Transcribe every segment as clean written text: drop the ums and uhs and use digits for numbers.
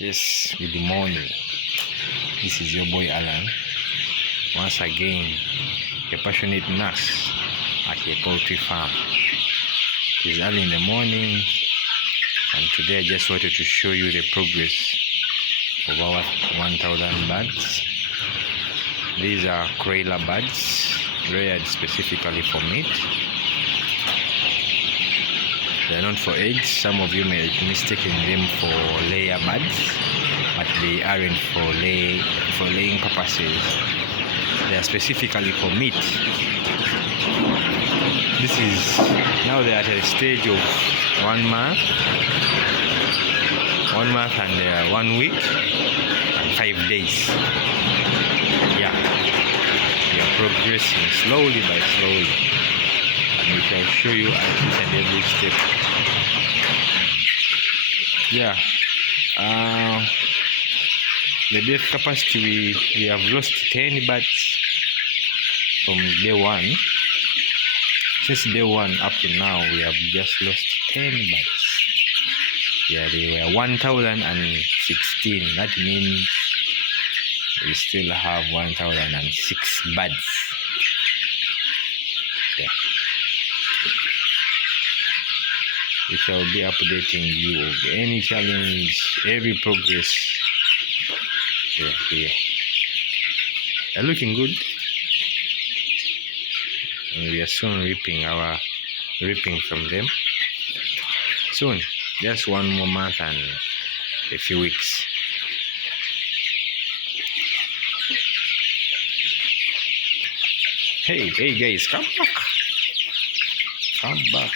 Yes, good morning. This is your boy Alan. Once again, a passionate nurse at a poultry farm. It is early in the morning, and today I just wanted to show you the progress of our 1,000 birds. These are broiler birds, reared specifically for meat. They are not for eggs. Some of you may be mistaking them for layer birds, but they aren't for laying purposes. They are specifically for meat. This is now they are at a stage of 1 month, and 1 week and 5 days. Yeah, they are progressing slowly by slowly, and we can show you each and every step. Yeah, the death capacity, we have lost 10 birds from day one. Since day one up to now, we have just lost 10 birds. Yeah, they were 1,016. That means we still have 1,006 birds. Yeah. We shall be updating you of any challenge, every progress. Yeah. They're looking good. And we are soon reaping from them. Soon, just 1 more month and a few weeks. Hey guys, come back.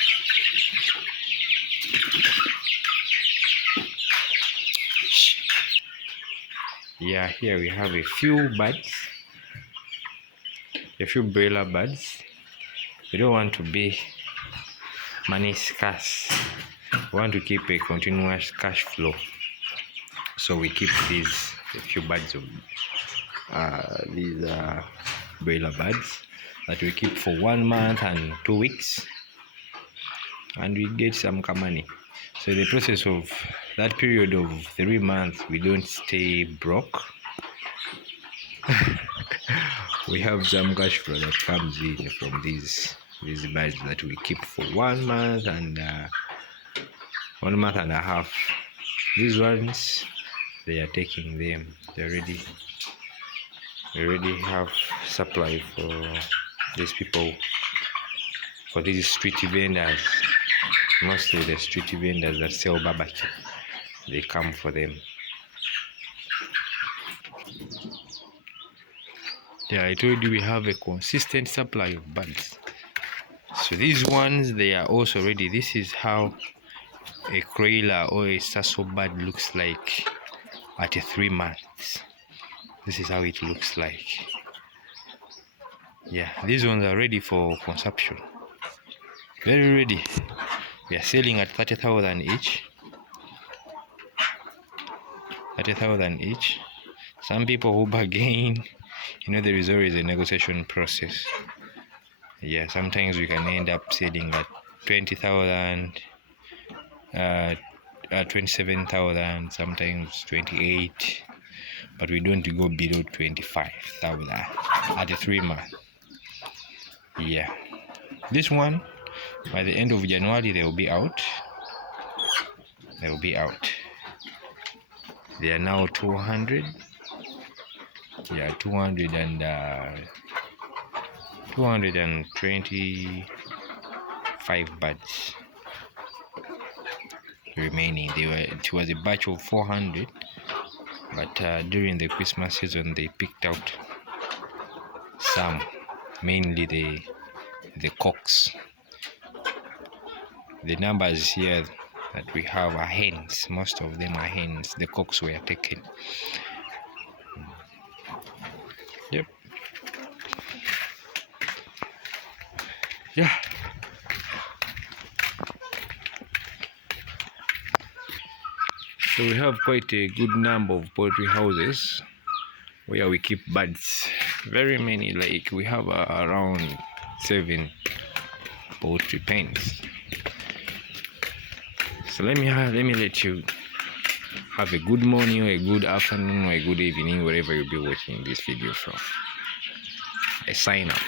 Yeah, here we have a few birds, a few broiler birds. We don't want to be money scarce. We want to keep a continuous cash flow. So we keep a few birds of these broiler birds that we keep for 1 month and 2 weeks, and we get some money. So the process of that period of 3 months, we don't stay broke. We have some cash flow that comes in from these birds that we keep for 1 month and 1 month and a half. These ones, they are taking them. We already have supply for these people, for these street vendors. Mostly the street vendors that sell barbecue, they come for them. Yeah, I told you we have a consistent supply of birds. So these ones, they are also ready. This is how a broiler or a sasso bird looks like at 3 months. This is how it looks like. Yeah, these ones are ready for consumption. Very ready. We are selling at 30,000 each. 30,000 each. Some people who bargain, there is always a negotiation process. Yeah, sometimes we can end up selling at 20,000, 27,000, sometimes 28, but we don't go below 25,000 at 3 months. Yeah, this one, by the end of January, they will be out. They are now 200. Yeah, 225 birds remaining. It was a batch of 400, but during the Christmas season they picked out some, mainly the cocks. The numbers here that we have are hens. Most of them are hens. The cocks were taken. Yep. Yeah. So we have quite a good number of poultry houses where we keep birds. Very many, like we have around 7 poultry pens. So let me let you have a good morning or a good afternoon or a good evening wherever you'll be watching this video from. I sign up.